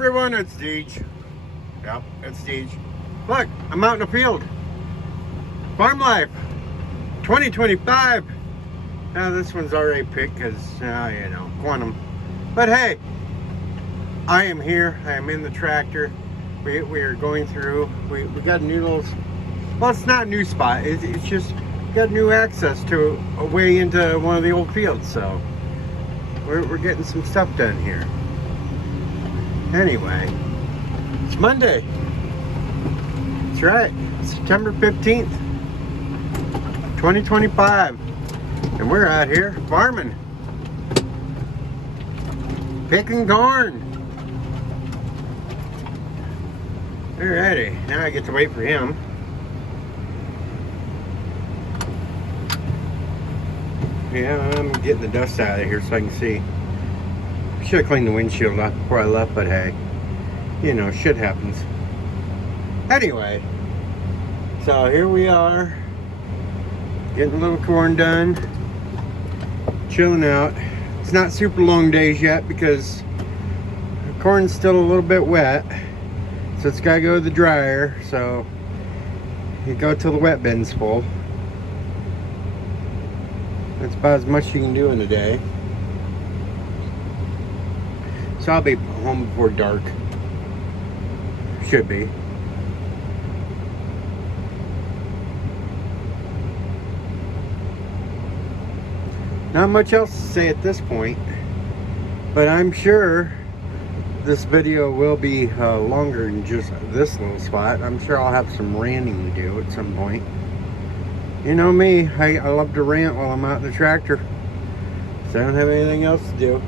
everyone, it's Deej. Yep, it's Deej. Look, I'm out in the field. FarmLife 2025. Now this one's already picked because, you know, quantum. But hey, I am here. I am in the tractor. We are going through. We got a new little, well, it's not a new spot. It's just got new access to a way into one of the old fields. So we're getting some stuff done here. Anyway, it's Monday. That's right, September 15th, 2025. And we're out here farming, picking corn. Alrighty, now I get to wait for him. Yeah, I'm getting the dust out of here so I can see. Should have cleaned the windshield off before I left, but hey, you know, shit happens. Anyway, so here we are, getting a little corn done, chilling out. It's not super long days yet because the corn's still a little bit wet, so it's got to go to the dryer, so you go till the wet bin's full. That's about as much you can do in a day. So I'll be home before dark. Should be. Not much else to say at this point, but I'm sure this video will be longer than just this little spot. I'm sure I'll have some ranting to do at some point. You know me, I love to rant while I'm out in the tractor, so I don't have anything else to do.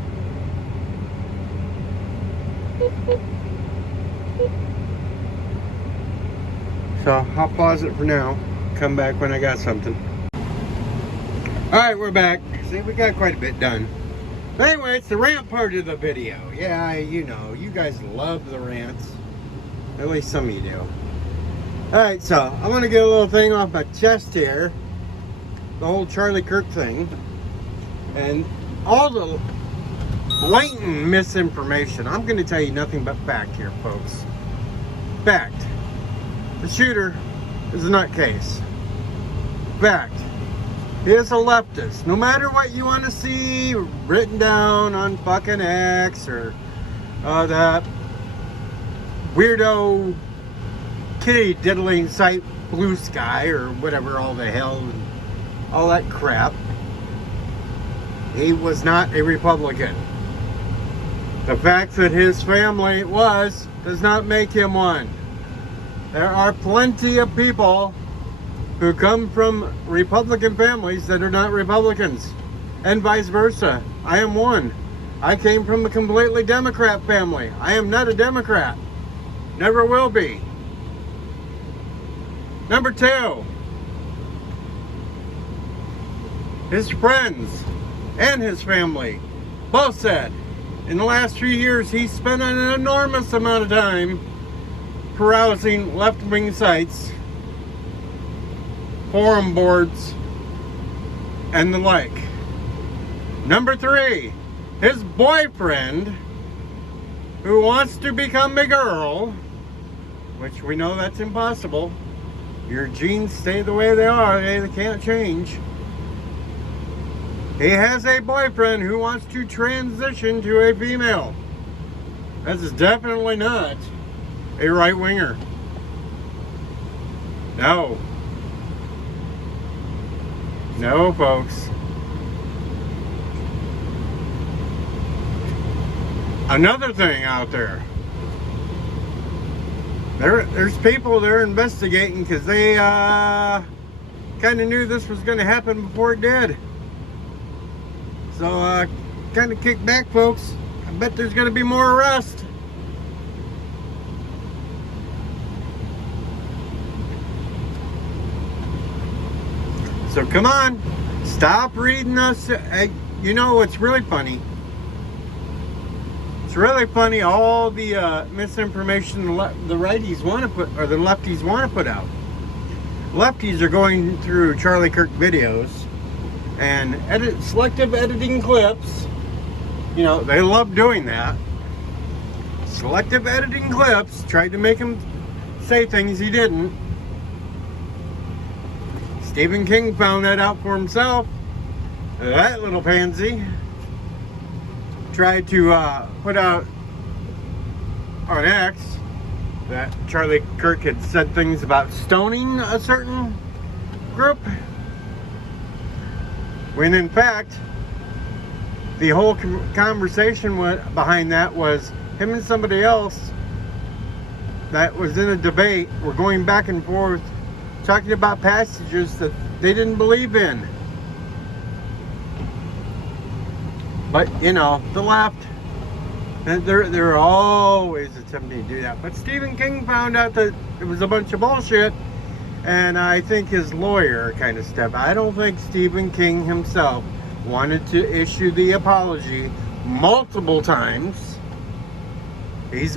So I'll pause it for now, come back when I got something. Alright, we're back. See, we got quite a bit done. But anyway, it's the rant part of the video. Yeah, you know, you guys love the rants. At least some of you do. Alright, so I want to get a little thing off my chest here. The whole Charlie Kirk thing. And all the blatant misinformation. I'm going to tell you nothing but fact here, folks. Fact. The shooter is a nutcase. Fact. He is a leftist. No matter what you want to see written down on fucking X or that weirdo kitty diddling site Blue Sky or whatever, all the hell and all that crap. He was not a Republican. The fact that his family was does not make him one. There are plenty of people who come from Republican families that are not Republicans, and vice versa. I am one. I came from a completely Democrat family. I am not a Democrat. Never will be. Number two, his friends and his family both said in the last 3 years he spent an enormous amount of time carousing left-wing sites, forum boards, and the like. Number three, his boyfriend, who wants to become a girl, which we know that's impossible. Your genes stay the way they are, they can't change. He has a boyfriend who wants to transition to a female. That is definitely not a right-winger. No. No, folks. Another thing out there. There's people they're investigating because they kind of knew this was going to happen before it did. So kind of kick back, folks. I bet there's going to be more arrests. So come on, stop reading us. You know, it's really funny. It's really funny all the misinformation the righties want to put, or the lefties want to put out. Lefties are going through Charlie Kirk videos and selective editing clips. You know, they love doing that. selective editing clips, tried to make him say things he didn't. Stephen King found that out for himself. That little pansy tried to put out on X that Charlie Kirk had said things about stoning a certain group, when in fact the whole conversation behind that was him and somebody else that was in a debate were going back and forth talking about passages that they didn't believe in. But you know, the left, they're always attempting to do that. But Stephen King found out that it was a bunch of bullshit, and I think his lawyer kind of stepped. I don't think Stephen King himself wanted to issue the apology multiple times. He's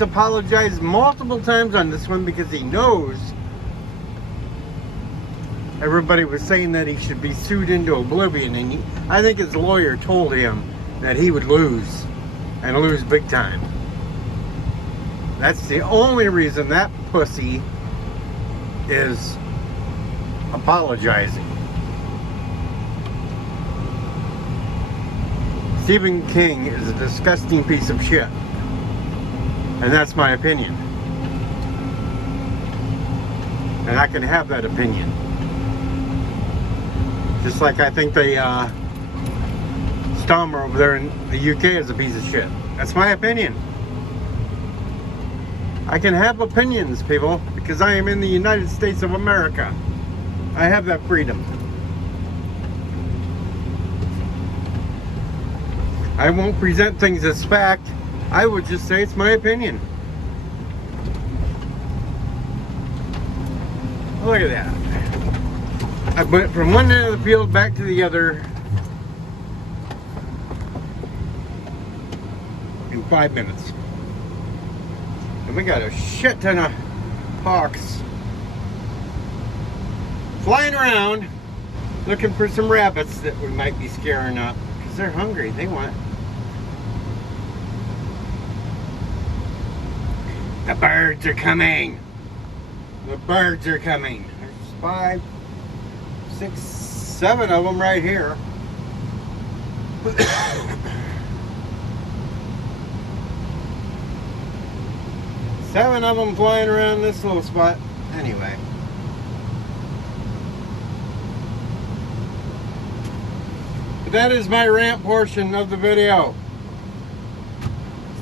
apologized multiple times on this one because he knows everybody was saying that he should be sued into oblivion, and I think his lawyer told him that he would lose, and lose big time. That's the only reason that pussy is apologizing. Stephen King is a disgusting piece of shit, and that's my opinion, and I can have that opinion. Just like I think the Stommer over there in the UK is a piece of shit. That's my opinion. I can have opinions, people, because I am in the United States of America. I have that freedom. I won't present things as fact. I would just say it's my opinion. Look at that. I went from one end of the field back to the other in 5 minutes. And we got a shit ton of hawks flying around looking for some rabbits that we might be scaring up because they're hungry. They want. The birds are coming. The birds are coming. There's 5, 6, 7 of them right here. Seven of them flying around this little spot. Anyway. But that is my rant portion of the video.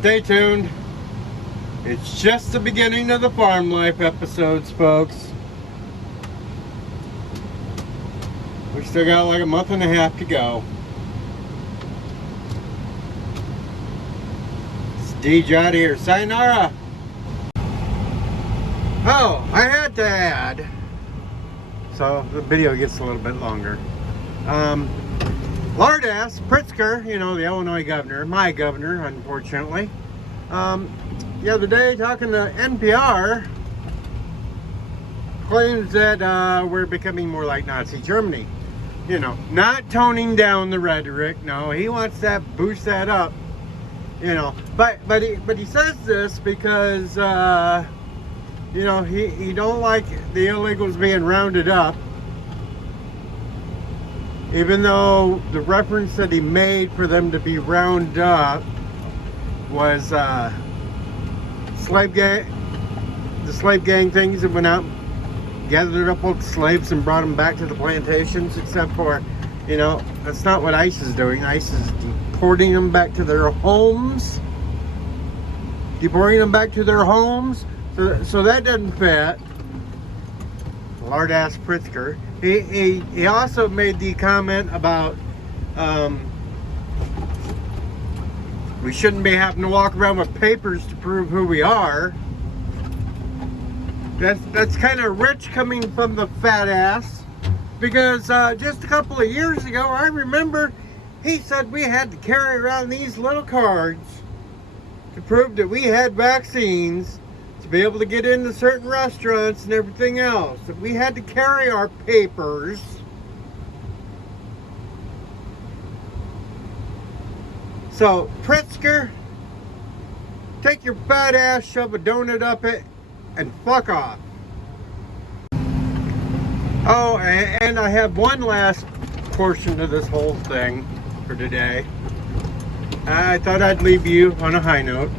Stay tuned. It's just the beginning of the Farm Life episodes, folks. We still got like a month and a half to go. It's Deej out here. Sayonara. Oh, I had to add, so the video gets a little bit longer. Lardass Pritzker, you know, the Illinois governor, my governor, unfortunately, the other day talking to NPR, claims that we're becoming more like Nazi Germany. You know, not toning down the rhetoric. No, he wants to boost that up. You know, but he says this because you know, he don't like the illegals being rounded up, even though the reference that he made for them to be rounded up was slave gang, the slave gang things that went out, gathered up all the slaves and brought them back to the plantations, except for, you know, that's not what ICE is doing. ICE is deporting them back to their homes. Deporting them back to their homes. So that doesn't fit. Lardass Pritzker. He also made the comment about we shouldn't be having to walk around with papers to prove who we are. That's kind of rich coming from the fat ass, because just a couple of years ago, I remember he said we had to carry around these little cards to prove that we had vaccines to be able to get into certain restaurants and everything else. That we had to carry our papers. So, Pritzker, Take your fat ass, shove a donut up it, and fuck off. Oh, and I have one last portion of this whole thing for today. I thought I'd leave you on a high note.